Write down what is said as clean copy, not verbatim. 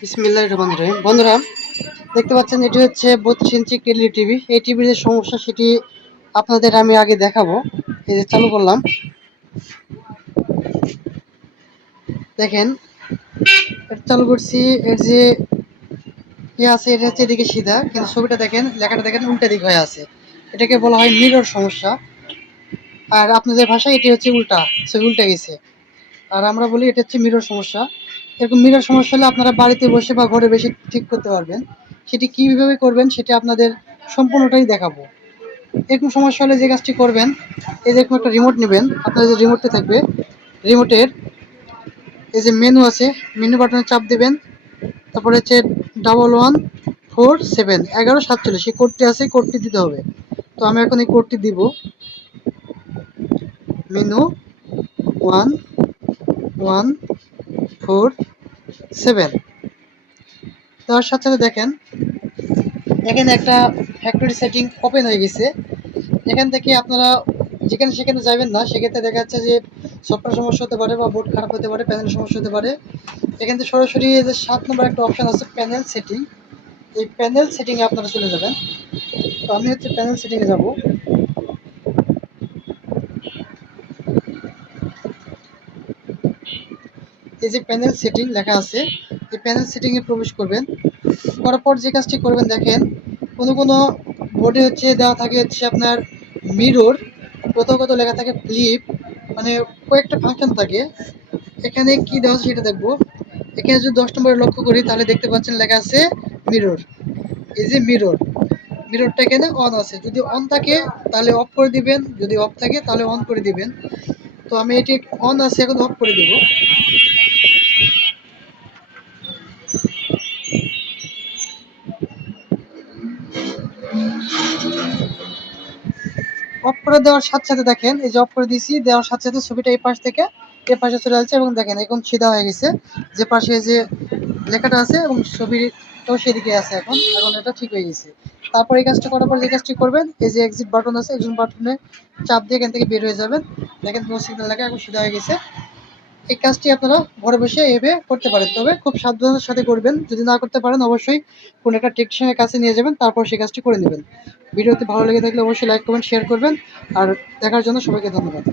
বিসমিল্লাহির রহমানির রহিম। বন্ধুরা, দেখতে পাচ্ছেন এটি হচ্ছে 32 ইঞ্চি কেএলই টিভি। এই টিভির যে সমস্যা সেটি আপনাদের আমি আগে দেখাবো। এই যে চালু করলাম, দেখেন এটা চালু করছি। এর যে আছে এটা হচ্ছে এদিকে সিধা, কিন্তু ছবিটা দেখেন, লেখাটা দেখেন উল্টা দিক হয়ে আছে। এটাকে বলা হয় মিরর সমস্যা। আর আপনাদের ভাষায় এটি হচ্ছে উল্টা, ছবি উল্টে গেছে। আর আমরা বলি এটা হচ্ছে মিরর সমস্যা। এরকম মিরর সমস্যা হলে আপনারা বাড়িতে বসে বা ঘরে বসে ঠিক করতে পারবেন। সেটি কীভাবে করবেন সেটা আপনাদের সম্পূর্ণটাই দেখাবো। এরকম সমস্যা হলে যে কাজটি করবেন, এই যে এরকম একটা রিমোট নেবেন। আপনার যে রিমোটটা থাকবে, রিমোটের এই যে মেনু আছে, মেনু বাটনে চাপ দেবেন। তারপরে হচ্ছে 11471147 এই কোডটি আছে, কোডটি দিতে হবে। তো আমি এখন এই কোডটি দিব। মেনু 1147 দেওয়ার সাথে সাথে দেখেন এখানে একটা ফ্যাক্টরি সেটিং ওপেন হয়ে গেছে। এখান থেকে আপনারা যেখানে সেখানে যাবেন না, সেক্ষেত্রে দেখা যাচ্ছে যে সফটওয়্যার সমস্যা হতে পারে বা বোর্ড খারাপ হতে পারে, প্যানেল সমস্যা হতে পারে। এখান থেকে সরাসরি এই যে 7 নম্বর একটা অপশান আছে প্যানেল সেটিং, এই প্যানেল সেটিংয়ে আপনারা চলে যাবেন। তো আমি হচ্ছে প্যানেল সেটিংয়ে যাব। এই যে প্যানেল সেটিং লেখা আছে, এই প্যানেল সেটিংয়ে প্রবেশ করবেন। করার পর যে কাজটি করবেন, দেখেন কোনো কোনো বোর্ডে হচ্ছে দেওয়া থাকে হচ্ছে আপনার মিরর, কোথাও কোথাও লেখা থাকে ফ্লিপ, মানে কয়েকটা ফাংশন থাকে। এখানে কি দেওয়া আছে সেটা দেখবো। এখানে যদি 10 নম্বরে লক্ষ্য করি তাহলে দেখতে পাচ্ছেন লেখা আছে মিরর। এই যে মিরর, মিররটা এখানে অন আছে। যদি অন থাকে তাহলে অফ করে দিবেন, যদি অফ থাকে তাহলে অন করে দিবেন। তো আমি এটি অন আছে, এখন অফ করে দেব। অফ করে দেওয়ার সাথে সাথে দেখেন এই যে অফ করে দিয়েছি, দেওয়ার সাথে সাথে ছবিটা এই পাশ থেকে এ পাশে চলে যাচ্ছে এবং দেখেন এখন সিধা হয়ে গেছে। যে পাশে যে লেখাটা আছে এবং ছবিটাও সেদিকে আছে। এখন এখন এটা ঠিক হয়ে গেছে। তারপর এই কাজটা করার পর যে কাজটি করবেন, এই যে এক্সিট বাটন আছে, এক্সিট বাটনে চাপ দিয়ে এখান থেকে বের হয়ে যাবেন। দেখেন কোনো সিগন্যাল লেখা এখন সিধা হয়ে গেছে। এই কাজটি আপনারা ঘরে বসে এভাবে করতে পারেন, তবে খুব সাবধানের সাথে করবেন। যদি না করতে পারেন অবশ্যই কোনো একটা টেকনিশিয়ানের কাছে নিয়ে যাবেন, তারপর সেই কাজটি করে নেবেন। ভিডিওটি ভালো লেগে থাকলে অবশ্যই লাইক কমেন্ট শেয়ার করবেন। আর দেখার জন্য সবাইকে ধন্যবাদ।